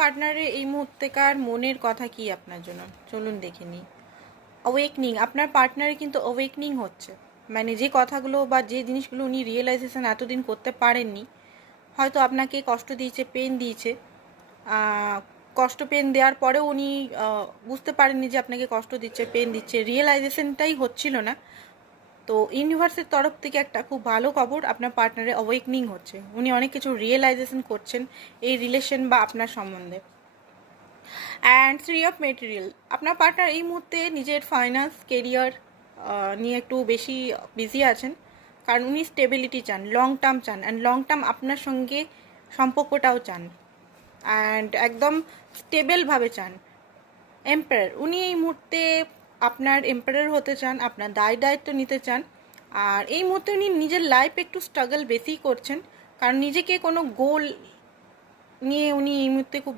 পার্টনারের এই মুহূর্তেকার মনের কথা কি আপনার জন্য, চলুন দেখে নিই। অওয়েকনিং, আপনার পার্টনারে কিন্তু অওয়েকনিং হচ্ছে, মানে যে কথাগুলো বা যে জিনিসগুলো উনি রিয়েলাইজেশন এতদিন করতে পারেননি, হয়তো আপনাকে কষ্ট দিয়েছে, পেন দিয়েছে, কষ্ট পেন দেওয়ার পরেও উনি বুঝতে পারেননি যে আপনাকে কষ্ট দিচ্ছে, পেন দিচ্ছে, রিয়েলাইজেশনটাই হচ্ছিল না। তো ইউনিভার্সের তরফ থেকে একটা খুব ভালো খবর, আপনার পার্টনারে অওয়েকনিং হচ্ছে, উনি অনেক কিছু রিয়েলাইজেশন করছেন এই রিলেশন বা আপনার সম্বন্ধে। অ্যান্ড থ্রি অফ মেটেরিয়াল, আপনার পার্টনার এই মুহূর্তে নিজের ফাইন্যান্স কেরিয়ার নিয়ে একটু বেশি বিজি আছেন, কারণ উনি স্টেবিলিটি চান, লং টার্ম চান, অ্যান্ড লং টার্ম আপনার সঙ্গে সম্পর্কটাও চান, অ্যান্ড একদম স্টেবলভাবে চান। এম্পায়ার, উনি এই মুহূর্তে আপনার এম্পায়ার হতে চান, আপনার দায়িত্ব নিতে চান। আর এই মুহূর্তে উনি নিজের লাইফ একটু স্ট্রাগল বেশি করছেন, কারণ নিজেকে কোনো গোল নিয়ে উনি এই মুহূর্তে খুব